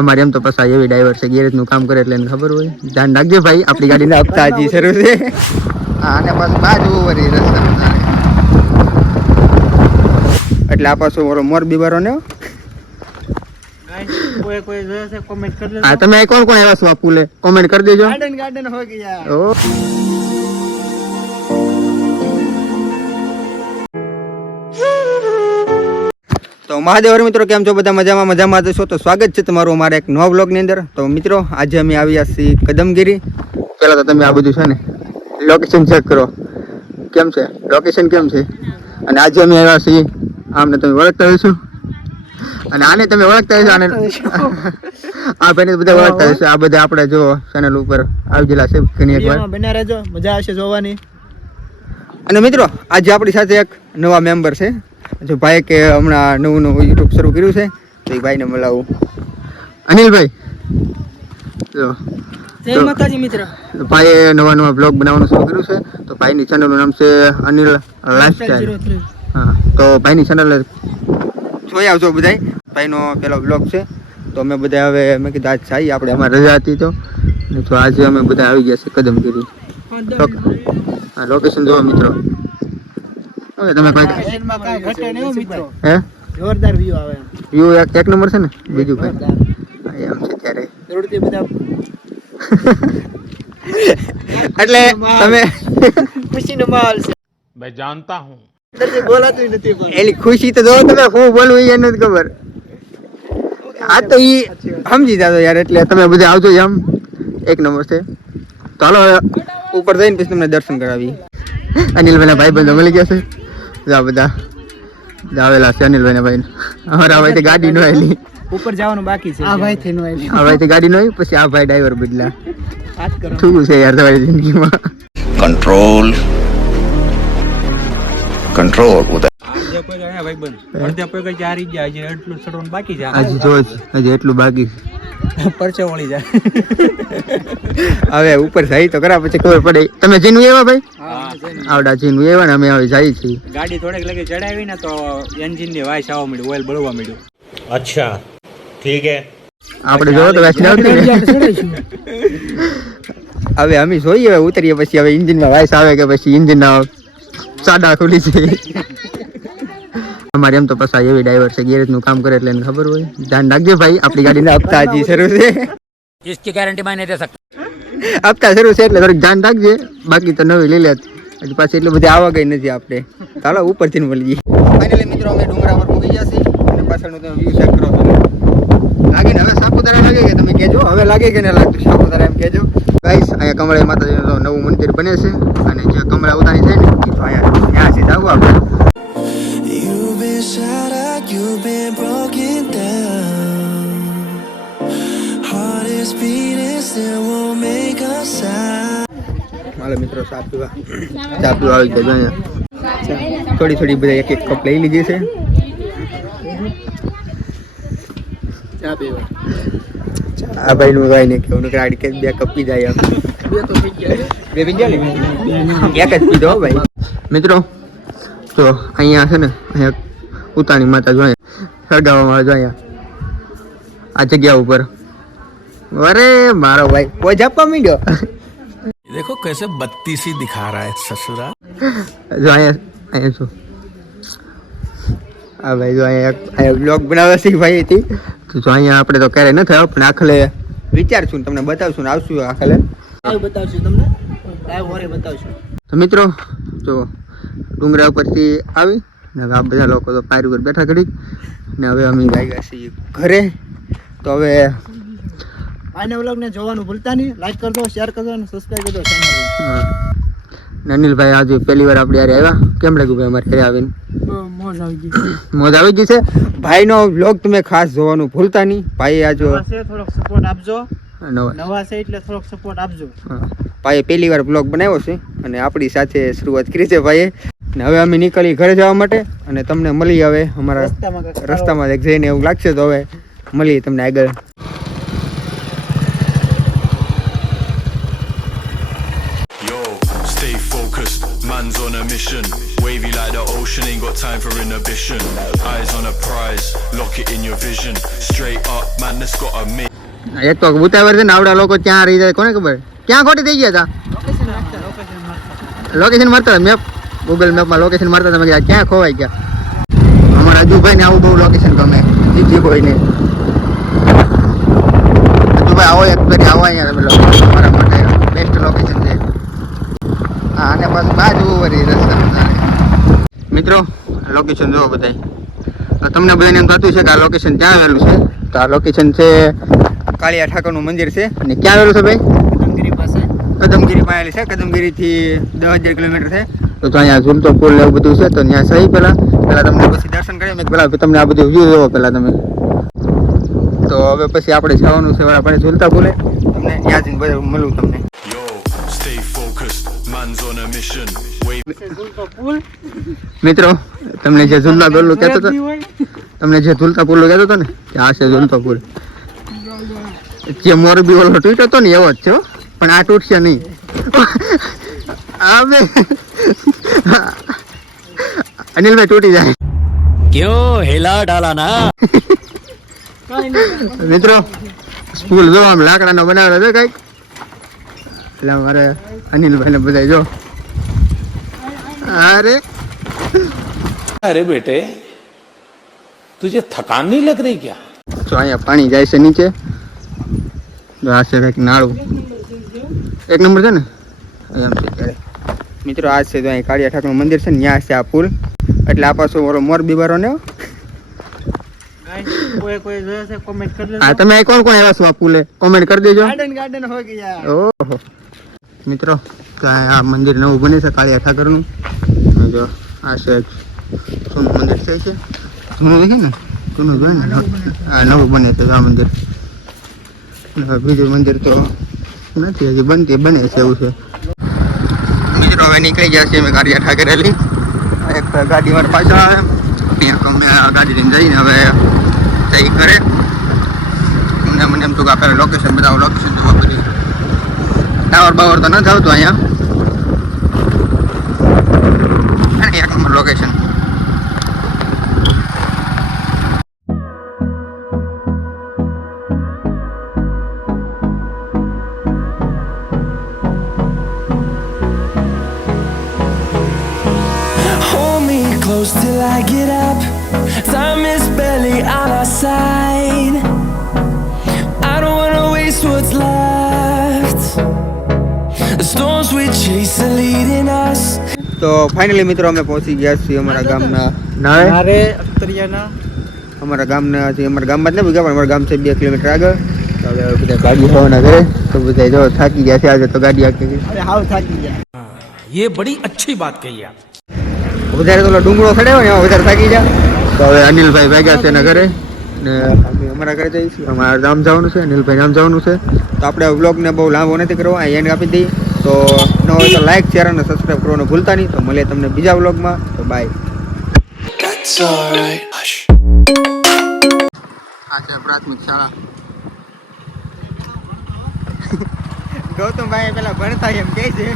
અમારે એમ તો પસા એવી ડ્રાઈવર છે ગેરેજ નું કામ કરે એટલે એને ખબર હોય. ધ્યાન રાખજો ભાઈ, આપણી ગાડીના હપ્તા હજી શરૂ છે. અને પાછું બાજુ વળી રસ્તા એટલે આ પાછું મોરબી વાળો ને હા તમે કોણ કોણ આવ્યા છો આ પુલે કોમેન્ટ કરી દેજો. ગાર્ડન હો ગયા. તો મહાદેવ મિત્રો કેમ છો બધા? મજામાં જશો તો સ્વાગત છે તમારું અમારા એક નવા બ્લોગ ની અંદર. તો મિત્રો આજે અમે આવ્યા છીએ કદમગીરી. પેલા તો તમે આ બધું છે ને લોકેશન ચેક કરો કેમ છે, લોકેશન કેમ છે. અને આજે અમે આવ્યા છીએ આમને તમે ઓળખતા હશો અને આને તમે ઓળખતા હશો. આને આ ભાઈને બધા ઓળખતા હશો. આ બધા આપણે જો ચેનલ ઉપર આવી ગયેલા છે ઘણી એક વાર. બને રહેજો, મજા આવશે જોવાની. અને મિત્રો આજે આપણી સાથે એક નવા મેમ્બર છે. જો ભાઈ કે હમણાં નવું યુટ્યુબ શરૂ કર્યું છે તો એ ભાઈને મળાવું. અનિલભાઈ જો જય માતાજી મિત્ર. ભાઈએ નવા બ્લોગ બનાવવાનું શરૂ કર્યું છે. તો ભાઈની ચેનલનું નામ છે અનિલ લાઈફસ્ટાઈલ. હા તો ભાઈની ચેનલ જોઈ આવજો બધા. ભાઈનો પેલો બ્લોગ છે. તો અમે બધા હવે મેં કીધું આજ જઈએ આપણે, અમારી રજા હતી તો આજે અમે બધા આવી ગયા છે કદમગીરી. લોકેશન જોવો મિત્રો. તમે જોરદાર વ્યૂ આવે. વ્યૂ એક નંબર છે ને. બીજું કઈ એમ છે ત્યારે એટલે તમે ખુશીનો માહોલ છે. मैं जानता हूँ બોલાતું નથી એની ખુશી તો જો તમે હું બોલવું એ નથી ખબર. આ તો ઈ સમજી જાતો યાર. એટલે તમે બધા આવજો એમ એક નંબર છે. તો હાલો ઉપર જઈને પછી તમને દર્શન કરાવી. અનિલભાઈ ભાઈ બંધો મળી ગયા છે. બધા આવેલા છે અનિલભાઈ ના ભાઈ. અમારા ભાઈ ગાડી નો આવેલી ઉપર જવાનું બાકી છે. આ ભાઈ થી નો આવેલી. આ ભાઈ થી ગાડી નો આવી પછી આ ભાઈ ડ્રાઈવર બદલા. વાત કરો શું છે યાર તમારી જિંદગીમાં. કંટ્રોલ એટલું બાકી પરચે વળી જાય. હવે ઉપર જાય તો કરા પછી ખબર પડે. તમે જીનું એવા ભાઈ આવડા જીનું એવા ને અમે હવે જાય છીએ. ગાડી થોડીક લગે ચડાવી ને તો એન્જિન ની વાઇસ આવવા મળ્યું, ઓઇલ બળવા મળ્યું. अच्छा ठीक है આપણે જોવો તો વાઇસ આવતી. હવે અમે જોઈએ હવે ઉતરીએ પછી હવે એન્જિન માં વાઇસ આવે કે પછી એન્જિન ના સાડા ખુલી છે. અમારે એમ તો પસા એવી ડ્રાઈવર છે ગેરેજ નું કામ કરે એટલે એને ખબર હોય. ધ્યાન રાખજો ભાઈ, આપણી ગાડીના હપ્તા હજી શરૂ છે. इसकी गारंटी मैं नहीं दे सकता. હપ્તા શરૂ છે એટલે થોડીક ધ્યાન રાખજે. બાકી તો નવી લઈ લે. હજી પાછી એટલું બધી આવવા ગઈ નથી આપણે. ચાલો ઉપરથી મળીએ. ફાઇનલી મિત્રો અમે ડુંગરા પર પહોંચી ગયા છીએ અને પાછળનું તમે વ્યૂ ચેક કરો. લાગે ને હવે સાપુતારા લાગે કે તમે કહેજો. હવે લાગે કે ન લાગતું સાપુતારા એમ કહેજો. ગાઈસ અહીંયા કમળાઈ માતાજીનું નવું મંદિર બને છે અને જે કમળા ઉતારી છે ને તો અહીંયા ત્યાં સીધા આવું આપણે. You've been broken down. Heart is beating, still won't make a sound. મારા મિત્રો ચા પીવા આવી ગયા અહીંયા. થોડી બધા એક કપ લઈ લીધી છે ચા પીવા. આ ભાઈ નું ગાય ને કેવું ગાડી કે બે કપ પી જાય. બે તો પી ગયા. બે પી ગયા ને એક જ પીધો ભાઈ. મિત્રો તો અહીંયા છે ને અહીંયા ઉતાની માતા જોઈએ સળગાવવામાં જોઈએ આ જગ્યા ઉપર. અરે મારો ભાઈ પોજ આપવા માંડ્યો. देखो कैसे बत्तीसी दिखा रहा है ससुरा. જો અહીંયા શું આ ભાઈ જો અહીંયા બ્લોગ બનાવે છે ભાઈ હતી. તો જો અહીંયા આપણે તો ક્યારેય ન થયો પણ આખલે વિચારશું તમને બતાવશું ને આવશું આખલે બતાવશું તમને લાઈવ ઓરે બતાવશું. તો મિત્રો જો ડુંગરા ઉપરથી આવી ને આ બધા લોકો તો પાયર ઉપર બેઠા ઘડી ને હવે અમે ગયા છીએ ઘરે. તો હવે આના વ્લોગને જોવાનું ભૂલતા નહીં. લાઈક કરજો, શેર કરજો અને સબસ્ક્રાઇબ કરજો ચેનલને. અનિલભાઈ આજે પહેલી વાર આપણે યારે આવ્યા. કેમ લાગ્યું ભાઈ અમારે ઘરે આવીને? મોજ આવી ગઈ છે. ભાઈનો વ્લોગ તમે ખાસ જોવાનું ભૂલતા નહીં. ભાઈ આજે થોડોક સપોર્ટ આપજો. નવા છે એટલે થોડોક સપોર્ટ આપજો. ભાઈએ પહેલી વાર વ્લોગ બનાવ્યો છે અને આપણી સાથે શરૂઆત કરી છે ભાઈએ. ને હવે અમે નીકળી ઘરે જવા માટે અને તમને મળી હવે અમારા રસ્તામાં જઈને એવું લાગશે તો હવે મળીએ તમને આગળ. Man's on a mission, wavy like the ocean, ain't got time for inhibition. Eyes on a prize, lock it in your vision. Straight up, man, that's got a એક તો ઉતાવળ છે ને આવડા લોકો ક્યાં રહી જાય કોને ખબર ક્યાં ખોટી થઈ ગયા હતા લોકેશન મારતા મેપ ગૂગલ મેપમાં લોકેશન મારતા તમે કીધા ક્યાં ખોવાઈ ગયા અમારા અજુભાઈ ને આવું બહુ લોકેશન ગમે જીજી કોઈ ને અજુભાઈ આવો એક ફેરી આવો અહીંયા તમે લોકો મારા માટે બેસ્ટ લોકેશન છે હા અને બસ બાજુ વળી રસ્તા મિત્રો લોકેશન જોવો બધાય તમને બધાને એમ થતું છે કે આ લોકેશન ક્યાં આવેલું છે તો આ લોકેશન છે કાળિયા ઠાકોરનું મંદિર છે અને ક્યાં આવેલું છે ભાઈ કદમગીરી પાસે છે કદમગીરીથી 10,000 કિલોમીટર છે તો અહીંયા ઝૂલતો પુલ એવું બધું છે તો ત્યાં સહી પહેલાં તમને પછી દર્શન કરીએ મેં પહેલાં તમને આ બધું વ્યૂ જોવો પહેલાં તમે તો હવે પછી આપણે જવાનું છે આપણે ઝૂલતા પુલે તમને ત્યાં જઈને બધું મળું તમને Yo, stay focused, man's on a mission. Wave. મિત્રો તમને જે ઝૂલતા પુલ કહેતો હતો તમને જે ઝૂલતા પુલ કહેતો હતો ને કે આ છે ઝૂલતો પુલ જે મોરબી ઓલો તૂટ્યો હતો ને એવો જ છે હો. પણ આ તૂટશે નહીં હવે અનિલભાઈ તૂટી જાય क्यों हिला डाला ना મિત્રો સ્કૂલ જો આમ લાકડાનો બનાવેલો છે કઈક એટલે મારે અનિલભાઈ ને બધા જો અરે अरे बेटे तुझे थकान नहीं लग रही क्या? જો અહીંયા પાણી જાય છે નીચે જો આ છે કંઈક નાળું એક નંબર છે ને એમ છે ત્યારે મિત્રો આ છે જો અહીં કાળિયા ઠાકોરનું મંદિર છે ને ત્યાં છે આ પુલ એટલે આ પાછો ઓલો મોરબી વાળો ને હા તમે અહીં કોણ કોણ આવ્યા છો આ પુલે કોમેન્ટ કરી દેજો ઓહો મિત્રો તો આ મંદિર નવું બને છે કાળિયા ઠાકરનું જો આ છે જૂનું મંદિર છે જૂનું છે ને જૂનું છે ને હા નવું બને છે આ મંદિર બીજું મંદિર તો નથી હજી બને છે એવું છે મિત્રો હવે નીકળી ગયા છીએ અમે કાળિયા ઠાકરેલી એક ગાડી મારી પાછળ આવે એક અમે આ ગાડી લઈને જઈને હવે જઈ કરે મને એમ તો કે આપણે લોકેશન બતાવો લોકેશન જોવા બધી ટાવર બાવર તો નથી આવતું અહીંયા અને એક number location Hold me close till I get up. Time is barely on our side. I don't wanna waste what's left. The storms we chase are leading us. તો ફાઇનલી મિત્રો અમે પહોંચી ગયા છીએ અમારા ગામના નારે અમારા ગામના અમારા ગામમાં જ નથી ગયા પણ અમારા ગામ છે 2 કિલોમીટર આગળ તો હવે બધા ગાડી હોવાના ઘરે તો બધા જો થાકી ગયા છે આજે તો ગાડી આખી ये बड़ी अच्छी बात कही आप વધારે તો ડુંગળો ખડ્યો ને એમાં વધારે થાકી ગયા તો હવે અનિલભાઈ ભાગ્યા છે એના ઘરે ને અમે અમારા ઘરે જઈશું અમારા ગામ જવાનું છે અનિલભાઈ ગામ જવાનું છે તો આપણે વ્લોગને બહુ લાંબો નથી કરવો અહીં એન્ડ આપી દઈએ તો ન હોય તો લાઈક શેર અને સબસ્ક્રાઈબ કરવાનું ભૂલતા નહીં તો મળીએ તમને બીજા વ્લોગમાં તો બાય That's alright. Hush. આ છે પ્રાથમિક શાળા ગૌતમભાઈ પેલા ભણતા એમ કહે છે